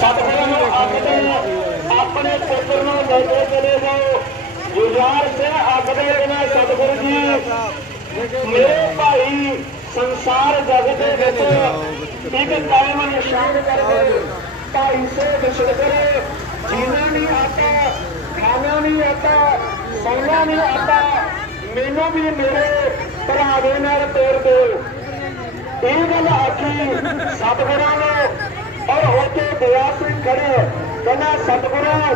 ਸਤਿਗੁਰਾਂ ਆਖਦੇ ਆਪਣੇ ਪੁੱਤਰ ਨੂੰ ਲੈ ਕੇ ਚਲੇ ਜਾਓ। ਗੁਜ਼ਾਰ ਸਿੰਘ ਆਖਦੇ ਨੇ ਸਤਿਗੁਰੂ ਜੀ, ਮੇਰੇ ਭਾਈ ਸੰਸਾਰ ਜਗਤ ਦੇ ਵਿੱਚ ਇੱਕ ਕਾਇਮ ਨਿਸ਼ਾਨ ਕਰਕੇ ਢਾਈ ਸੌ ਵਿਛੜ ਜੀਣਾ ਨਹੀਂ ਆਤਾ, ਖਾਣਾ ਨਹੀਂ ਆਤਾ, ਸੌਣਾ ਨਹੀਂ ਆਤਾ, ਮੈਨੂੰ ਵੀ ਮੇਰੇ ਭਰਾ ਦੇ ਨਾਲ ਤੋਰ ਦਿਓ। ਇਹ ਗੱਲ ਆਖੀ ਸਤਿਗੁਰਾਂ ਨੇ ਦਇਆ ਸਿੰਘ ਖੜੇ ਕਹਿੰਦਾ ਸਤਿਗੁਰਾਂ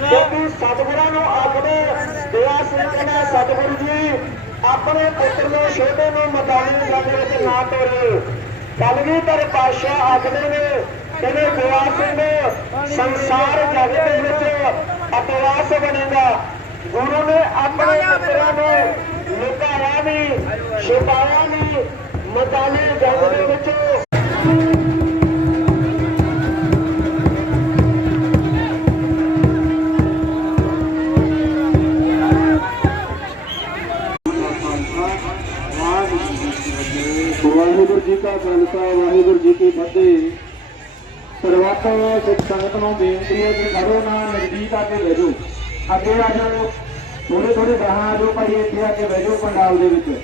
ਕਿਉਂਕਿ ਸਤਿਗੁਰਾਂ ਨੂੰ ਆਖਦੇ ਦਇਆ ਸਿੰਘ ਕਹਿੰਦਾ ਸਤਿਗੁਰੂ ਜੀ, ਆਪਣੇ ਪੁੱਤਰ ਨੂੰ ਛੋਟੇ ਨੂੰ ਮਦਾਨੀ ਜੰਗ ਵਿੱਚ ਨਾ ਤੋਰਿਓ ਕਲਗੀਧਰ ਪਾਤਸ਼ਾਹ ਆਖਦੇ ਨੇ ਕਹਿੰਦੇ ਦਇਆ ਸਿੰਘ ਸੰਸਾਰ ਜਗਤ ਦੇ ਵਿੱਚ ਅਤਵਾਸ ਬਣੇਗਾ। ਗੁਰੂ ਨੇ ਆਪਣੇ ਪੁੱਤਰਾਂ ਨੂੰ ਲੁਕਾਇਆ ਨਹੀਂ ਛੁਪਾਇਆ ਨਹੀਂ ਮਤਾਨੀ ਜੰਗ ਦੇ ਵਿੱਚ ਵਾਹਿਗੁਰੂ ਜੀ ਕਾ ਖਾਲਸਾ, ਵਾਹਿਗੁਰੂ ਜੀ ਕੀ ਫਤਿਹ। ਸਰਬੱਤ ਸਿੱਖ ਸੰਗਤ ਨੂੰ ਬੇਨਤੀ ਹੈ ਕਿ ਕਰੋ ਨਾ ਨਜ਼ਦੀਕ ਆ ਕੇ ਬਹਿ ਜਾਓ ਅੱਗੇ ਆ ਜਾਓ ਥੋੜੇ ਥੋੜੇ ਗਾਹਾਂ ਆ ਜਾਓ ਭਾਈ, ਇੱਥੇ ਆ ਕੇ ਬਹਿ ਜਾਓ ਪੰਡਾਲ ਦੇ ਵਿੱਚ।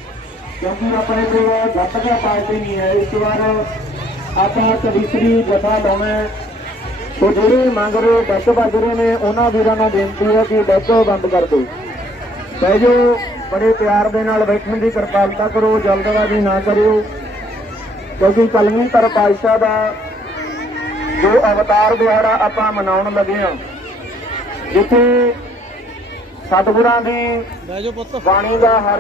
ਕਿਉਂਕਿ ਆਪਣੇ ਕੋਲ ਗੱਤਕਾ ਪਾਰਟੀ ਨਹੀਂ ਹੈ। ਇਸ ਵਾਰ ਆਪਾਂ ਕਵਿਤਰੀ ਜਥਾ ਲਾਉਣਾ ਹੈ। ਸੋ ਜਿਹੜੇ ਮੰਗ ਰਹੇ ਡੱਕ ਵੱਜ ਰਹੇ ਨੇ, ਉਹਨਾਂ ਵੀਰਾਂ ਨੂੰ ਬੇਨਤੀ ਹੈ ਕਿ ਡੱਕ ਬੰਦ ਕਰ ਦਿਓ। ਬਹਿ ਜਾਓ ਬੜੇ ਪਿਆਰ ਦੇ ਨਾਲ ਬੈਠਣ ਦੀ ਕਿਰਪਾਲਤਾ ਕਰੋ ਜਲਦਬਾਜ਼ੀ ਨਾ ਕਰਿਓ। ਕਿਉਂਕਿ ਕਲਗੀਧਰ ਪਾਤਸ਼ਾਹ ਦਾ ਜੋ ਅਵਤਾਰ ਦਿਹਾੜਾ ਆਪਾਂ ਮਨਾਉਣ ਲੱਗੇ ਹਾਂ ਜਿੱਥੇ ਸਤਿਗੁਰਾਂ ਦੀ ਬਾਣੀ ਦਾ ਹਰ